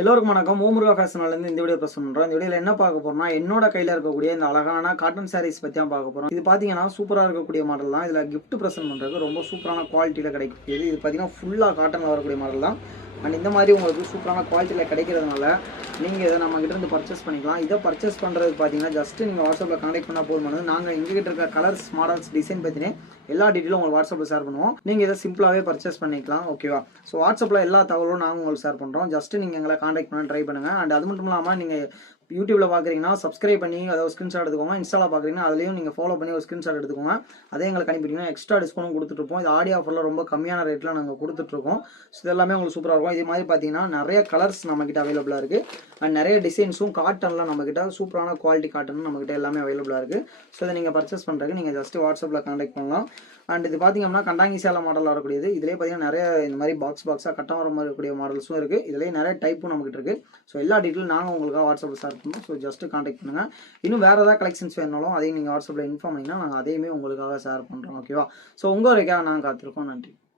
எல்லோருக்கும் வணக்கம். ஓமுருகா ஃபேஷன்லேருந்து இந்த வீடியோ ப்ரெஸ் பண்ணுறோம். இந்த வீடியோவில் என்ன பார்க்க போறோம்னா, என்னோட கையில் இருக்கக்கூடிய இந்த அழகான காட்டன் சாரீஸ் பற்றி தான் பார்க்க போகிறோம். இது பார்த்தீங்கன்னா சூப்பராக இருக்கக்கூடிய மாடல் தான். இதில் கிஃப்ட் ப்ரெசென்ட் பண்ணுறதுக்கு ரொம்ப சூப்பரான குவாலிட்டியில் கிடைக்கக்கூடியது. இது பார்த்தீங்கன்னா ஃபுல்லாக காட்டனில் வரக்கூடிய மாடல் தான். அண்ட் இந்த மாதிரி உங்களுக்கு சூப்பரான குவாலிட்டியில் கிடைக்கிறதுனால நீங்கள் இதை நம்மகிட்ட இருந்து பர்ச்சேஸ் பண்ணிக்கலாம். இதை பர்ச்சேஸ் பண்ணுறதுக்கு பார்த்தீங்கன்னா ஜஸ்ட்டு நீங்கள் வாட்ஸ்அப்பில் கான்டெக்ட் பண்ணால் போதுமானது. நாங்கள் எங்ககிட்ட இருக்க கலர்ஸ், மாடல்ஸ், டிசைன் பற்றினே எல்லா டீட்டெயிலும் உங்களுக்கு வாட்ஸ்அப்பில் ஷேர் பண்ணுவோம். நீங்கள் இதை சிம்பிளாகவே பர்ச்சேஸ் பண்ணிக்கலாம். ஓகேவா? ஸோ வாட்ஸ்அப்பில் எல்லா தகவலும் நாங்கள் உங்களுக்கு ஷேர் பண்ணுறோம். ஜஸ்ட்டு நீங்கள் எங்களை கான்டெக்ட் பண்ண ட்ரை பண்ணுங்கள். அண்ட் அது மட்டும் இல்லாமல் நீங்கள் யூடியூப்ல பார்க்குறீங்கன்னா சப்ஸ்கிரைப் பண்ணி அதை ஒரு ஸ்க்ரீன்ஷாட் எடுத்துக்கோங்க. இன்ஸ்டாவில் பார்க்குறீங்கன்னா அதுலேயும் நீங்கள் ஃபாலோ பண்ணி ஒரு ஸ்க்ரீன்ஷாட் எடுத்துக்கோங்க. அதே எங்களுக்கு அனுப்பிட்டீங்கன்னா எக்ஸ்ட்ரா டிஸ்கவுண்ட் கொடுத்துட்ருப்போம். இது ஆடி ஆஃபரில் ரொம்ப கம்மியான ரேட்டில் நாங்கள் கொடுத்துட்ருக்கோம். ஸோ இது எல்லாமே உங்களுக்கு சூப்பராக இருக்கும். இதே மாதிரி பார்த்தீங்கன்னா நிறைய கலர்ஸ் நம்மக்கிட்ட அவைலபிளாக இருக்குது. அண்ட் நிறைய டிசைன்ஸும் காட்டன்லாம் நம்மக்கிட்ட சூப்பரான குவாலிட்டி காட்டன் நம்மக்கிட்ட எல்லாமே அவைலபிளாக இருக்குது. ஸோ இதை நீங்கள் பர்ச்சேஸ் பண்ணுறதுக்கு நீங்கள் ஜஸ்ட் வாட்ஸ்அப்பில் கான்டெக்ட் பண்ணலாம். அண்ட் இது பார்த்தீங்கன்னா கண்டாங்கி சேலை மாடல் வரக்கூடியது. இதிலே பார்த்தீங்கன்னா நிறைய இந்த மாதிரி பாக்ஸாக கட்டம் வர மாதிரி இருக்கக்கூடிய மாடல்ஸும் இருக்குது. இதிலே நிறைய டைப்பும் நம்மகிட்ட இருக்குது. ஸோ எல்லா டீட்டெயிலும் நாங்கள் உங்களுக்காக வாட்ஸ்அப்பில் ஷேர் பண்ணுவோம். ஸோ ஜஸ்ட்டு கான்டெக்ட் பண்ணுங்கள். இன்னும் வேறு ஏதாவது கலெக்ஷன்ஸ் வேணாலும் அதையும் நீங்கள் வாட்ஸ்அப்பில் இன்ஃபார்ம் பண்ணிங்கன்னா நாங்கள் அதையுமே உங்களுக்காக ஷேர் பண்ணுறோம். ஓகேவா? ஸோ உங்கள் வரைக்காக நாங்கள் காத்திருக்கோம். நன்றி.